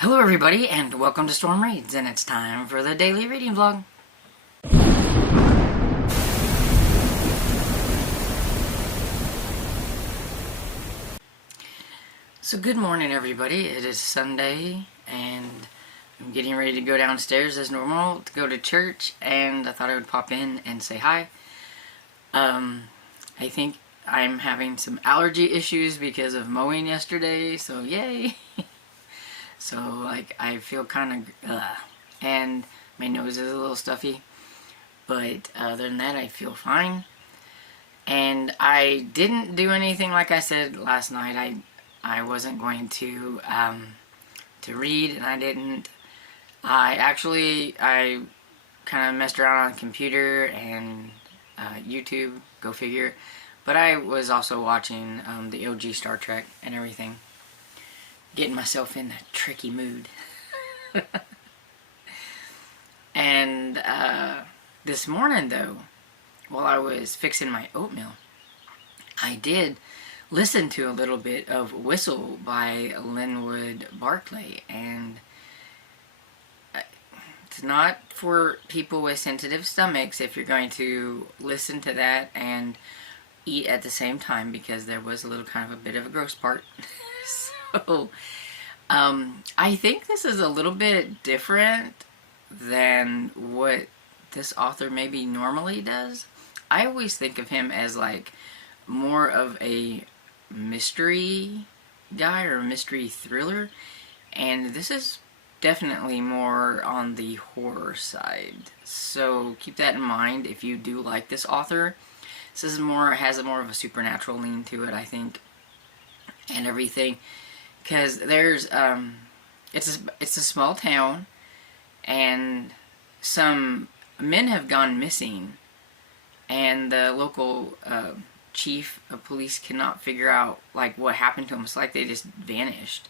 Hello everybody and welcome to Storm Reads, and it's time for the daily reading vlog. So good morning everybody, it is Sunday and I'm getting ready to go downstairs as normal to go to church, and I thought I would pop in and say hi. I think I'm having some allergy issues because of mowing yesterday, so yay! So, like, I feel kind of, and my nose is a little stuffy, but other than that, I feel fine. And I didn't do anything like I said last night. I wasn't going to read, and I didn't. I kind of messed around on the computer and YouTube, go figure. But I was also watching the OG Star Trek and everything. Getting myself in that tricky mood. And this morning though, while I was fixing my oatmeal, I did listen to a little bit of Whistle by Linwood Barclay, and it's not for people with sensitive stomachs if you're going to listen to that and eat at the same time, because there was a little kind of a bit of a gross part. So, I think this is a little bit different than what this author maybe normally does. I always think of him as like more of a mystery guy or a mystery thriller, and this is definitely more on the horror side. So keep that in mind if you do like this author. This is has more of a supernatural lean to it, I think, and everything. Because there's, it's a small town, and some men have gone missing, and the local chief of police cannot figure out like what happened to them. It's like they just vanished.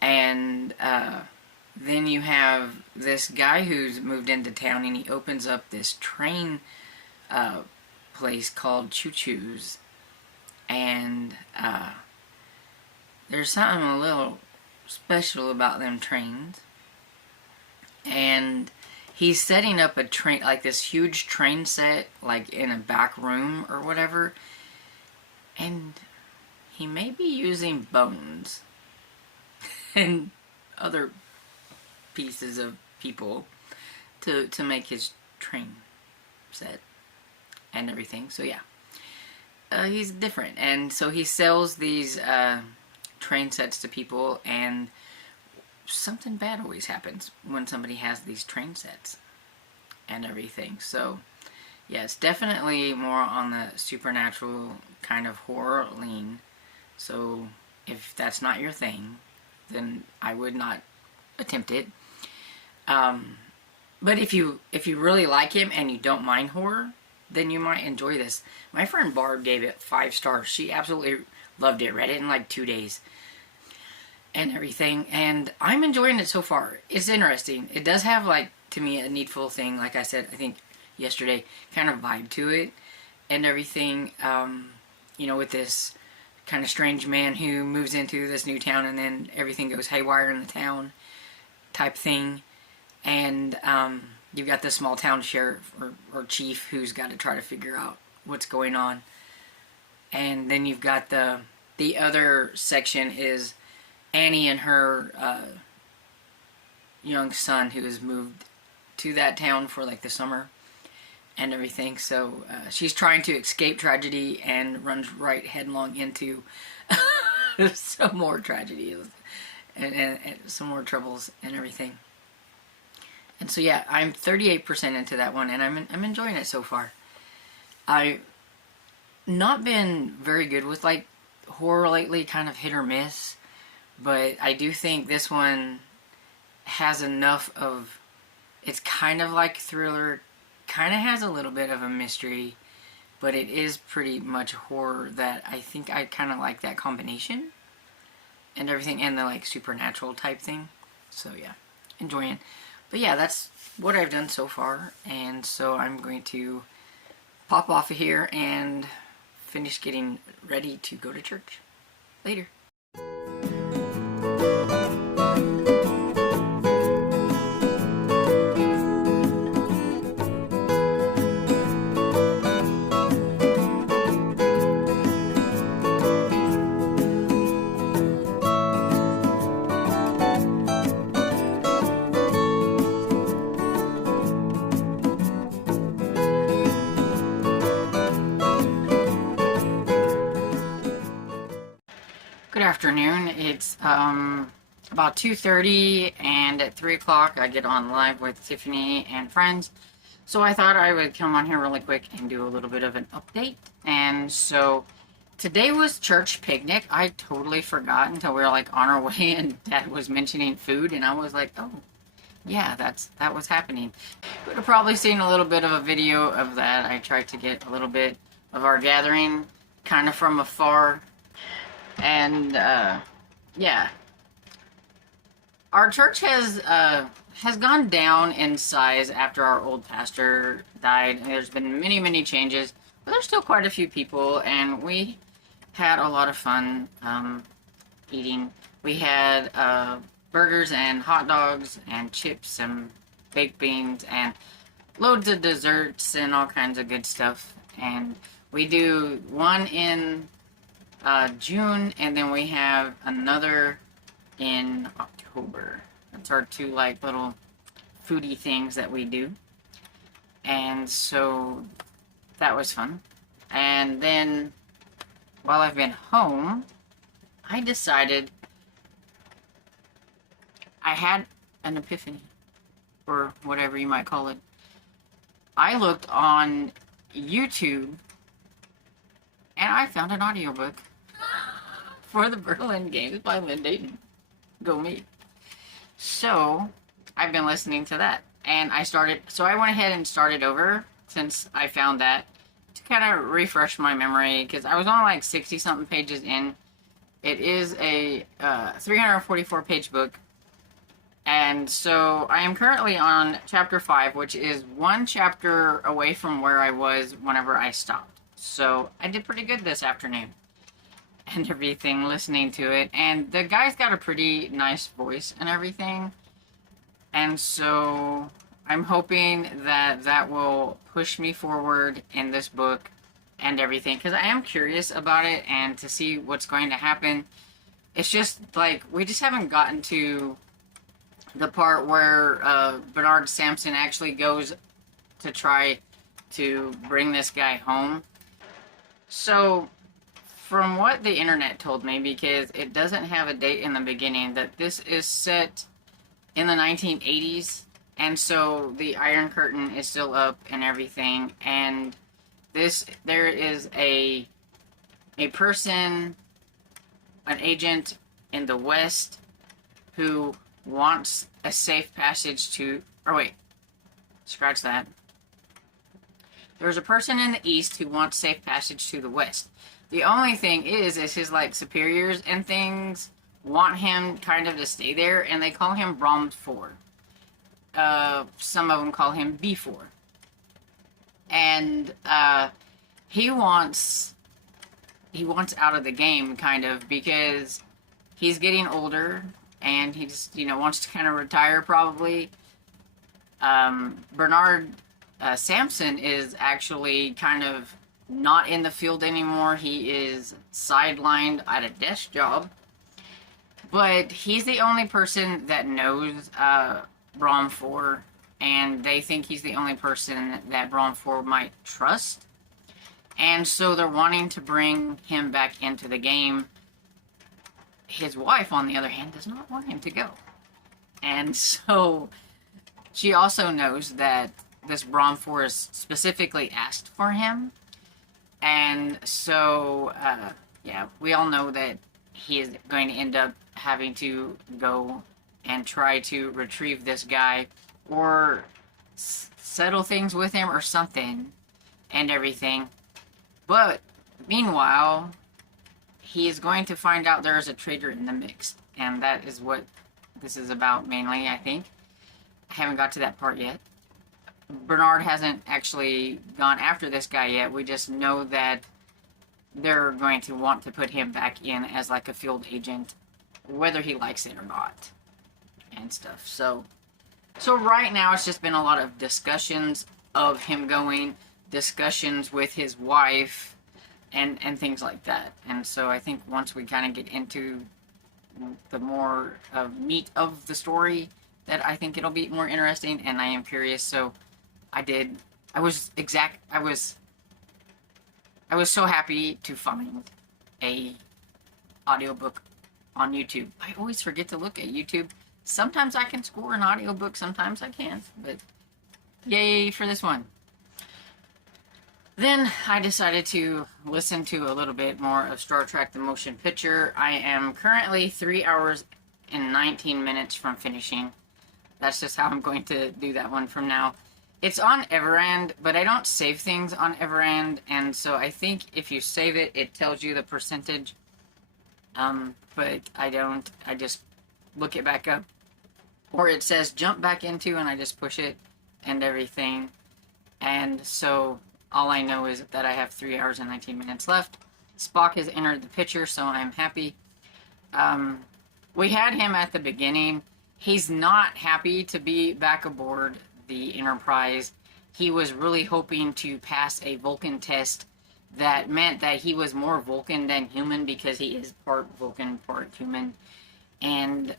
And then you have this guy who's moved into town, and he opens up this train place called Choo Choo's, and there's something a little special about them trains. And he's setting up a train, like this huge train set, like in a back room or whatever. And he may be using bones and other pieces of people to make his train set and everything. So yeah, he's different. And so he sells these train sets to people, and something bad always happens when somebody has these train sets and everything. So yeah, it's definitely more on the supernatural kind of horror lean. So if that's not your thing, then I would not attempt it. But if you really like him and you don't mind horror, then you might enjoy this. My friend Barb gave it 5 stars. She absolutely loved it. Read it in like 2 days and everything, and I'm enjoying it so far. It's interesting. It does have, like, to me, a needful thing, like I said, I think yesterday, kind of vibe to it and everything. You know, with this kind of strange man who moves into this new town, and then everything goes haywire in the town type thing. And you've got the small town sheriff or chief who's got to try to figure out what's going on. And then you've got the other section is Annie and her young son, who has moved to that town for like the summer and everything. So she's trying to escape tragedy and runs right headlong into some more tragedy and some more troubles and everything. And so yeah, I'm 38% into that one, and I'm enjoying it so far. I've not been very good with like horror lately, kind of hit or miss. But I do think this one has enough of, it's kind of like thriller, kind of has a little bit of a mystery, but it is pretty much horror, that I think I kind of like that combination and everything, and the like supernatural type thing. So yeah, enjoying. But yeah, that's what I've done so far, and so I'm going to pop off of here and finish getting ready to go to church. Later. about 2:30, and at 3 o'clock I get on live with Tiffany and friends. So I thought I would come on here really quick and do a little bit of an update. And so today was church picnic. I totally forgot until we were like on our way and Dad was mentioning food, and I was like, oh yeah, that was happening. You would have probably seen a little bit of a video of that. I tried to get a little bit of our gathering kind of from afar. And yeah, our church has gone down in size after our old pastor died. And there's been many changes, but there's still quite a few people, and we had a lot of fun eating. We had burgers and hot dogs and chips and baked beans and loads of desserts and all kinds of good stuff. And we do one in June, and then we have another in October. That's our two like little foodie things that we do. And so that was fun. And then while I've been home, I decided I had an epiphany, or whatever you might call it. I looked on YouTube and I found an audiobook for the Berlin Games by Lynn Dayton. Go me. So I've been listening to that, and I went ahead and started over since I found that, to kind of refresh my memory, because I was on like 60 something pages in. It is a 344 page book. And so I am currently on chapter 5, which is one chapter away from where I was whenever I stopped. So I did pretty good this afternoon and everything, listening to it. And the guy's got a pretty nice voice and everything. And so I'm hoping that that will push me forward in this book and everything, because I am curious about it and to see what's going to happen. It's just like, we just haven't gotten to the part where Bernard Sampson actually goes to try to bring this guy home. So from what the internet told me, because it doesn't have a date in the beginning, that this is set in the 1980s, and so the Iron Curtain is still up and everything, and there is a person, an agent in the West, who wants a safe passage to, or wait, scratch that. There's a person in the East who wants safe passage to the West. The only thing is his like superiors and things want him kind of to stay there, and they call him Brahms 4. Some of them call him B4. And he wants out of the game, kind of, because he's getting older, and he just, wants to kind of retire, probably. Bernard Sampson is actually kind of not in the field anymore. He is sidelined at a desk job. But he's the only person that knows Brom 4, and they think he's the only person that Brom 4 might trust. And so they're wanting to bring him back into the game. His wife, on the other hand, does not want him to go. And so she also knows that this Brom 4 is specifically asked for him. And so, yeah, we all know that he is going to end up having to go and try to retrieve this guy, or settle things with him or something and everything. But meanwhile, he is going to find out there is a traitor in the mix, and that is what this is about mainly, I think. I haven't got to that part yet. Bernard hasn't actually gone after this guy yet. We just know that they're going to want to put him back in as like a field agent, whether he likes it or not, and stuff. So right now it's just been a lot of discussions of him going, discussions with his wife, and things like that. And so I think once we kind of get into the more meat of the story, that I think it'll be more interesting, and I am curious. So I was so happy to find a audiobook on YouTube. I always forget to look at YouTube. Sometimes I can score an audiobook, sometimes I can't, but yay for this one. Then I decided to listen to a little bit more of Star Trek The Motion Picture. I am currently 3 hours and 19 minutes from finishing. That's just how I'm going to do that one from now. It's on Everand, but I don't save things on Everand, and so I think if you save it, it tells you the percentage. But I don't. I just look it back up. Or it says jump back into, and I just push it and everything. And so all I know is that I have 3 hours and 19 minutes left. Spock has entered the picture, so I'm happy. We had him at the beginning. He's not happy to be back aboard the Enterprise. He was really hoping to pass a Vulcan test that meant that he was more Vulcan than human, because he is part Vulcan, part human. And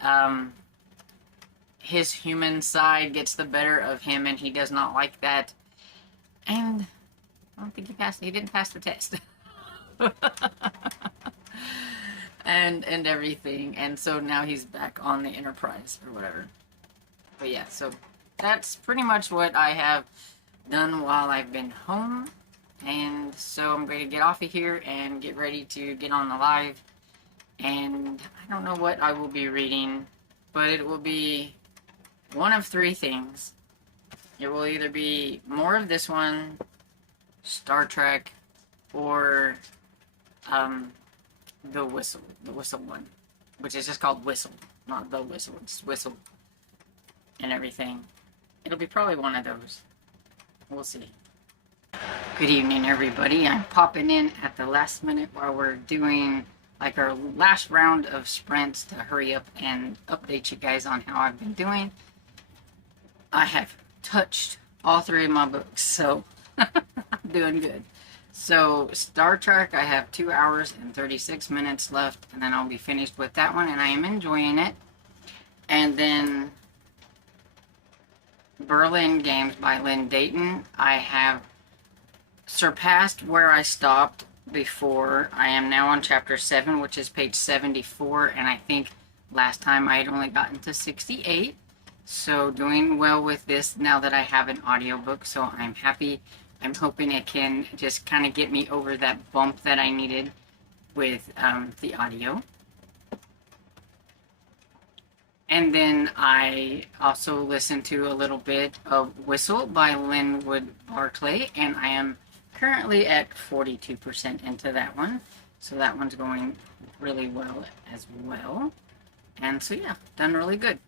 his human side gets the better of him, and he does not like that. And I don't think he didn't pass the test. and everything. And so now he's back on the Enterprise or whatever. But yeah, so that's pretty much what I have done while I've been home. And so I'm going to get off of here and get ready to get on the live. And I don't know what I will be reading, but it will be one of three things. It will either be more of this one, Star Trek, or the Whistle one, which is just called Whistle, not The Whistle, it's Whistle and everything. It'll be probably one of those. We'll see. Good evening, everybody. I'm popping in at the last minute while we're doing like our last round of sprints to hurry up and update you guys on how I've been doing. I have touched all three of my books, so I'm doing good. So Star Trek, I have 2 hours and 36 minutes left, and then I'll be finished with that one, and I am enjoying it. And then Berlin Games by Lynn Dayton, I have surpassed where I stopped before. I am now on chapter 7, which is page 74, and I think last time I had only gotten to 68. So doing well with this now that I have an audiobook, so I'm happy. I'm hoping it can just kind of get me over that bump that I needed with the audio. And then I also listened to a little bit of Whistle by Linwood Barclay, and I am currently at 42% into that one. So that one's going really well as well. And so yeah, done really good.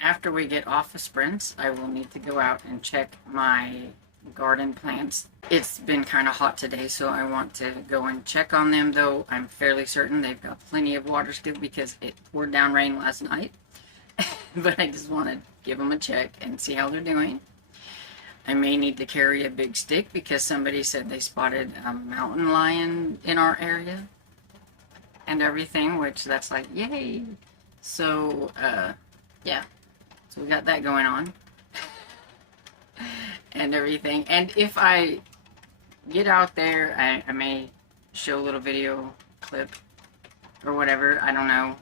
After we get off of sprints, I will need to go out and check my garden plants. It's been kind of hot today, so I want to go and check on them, though I'm fairly certain they've got plenty of water still because it poured down rain last night. But I just want to give them a check and see how they're doing. I may need to carry a big stick because somebody said they spotted a mountain lion in our area and everything, which that's like, yay! So, yeah. So we got that going on. And everything. And if I get out there, I may show a little video clip or whatever, I don't know.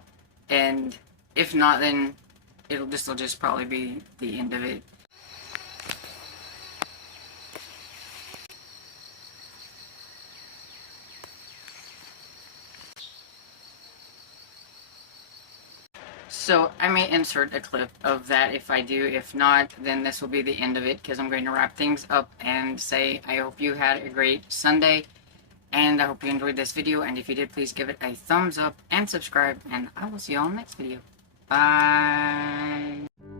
And if not, then this'll just probably be the end of it. So I may insert a clip of that if I do. If not, then this will be the end of it, because I'm going to wrap things up and say I hope you had a great Sunday, and I hope you enjoyed this video, and if you did, please give it a thumbs up and subscribe, and I will see you all in the next video. Bye!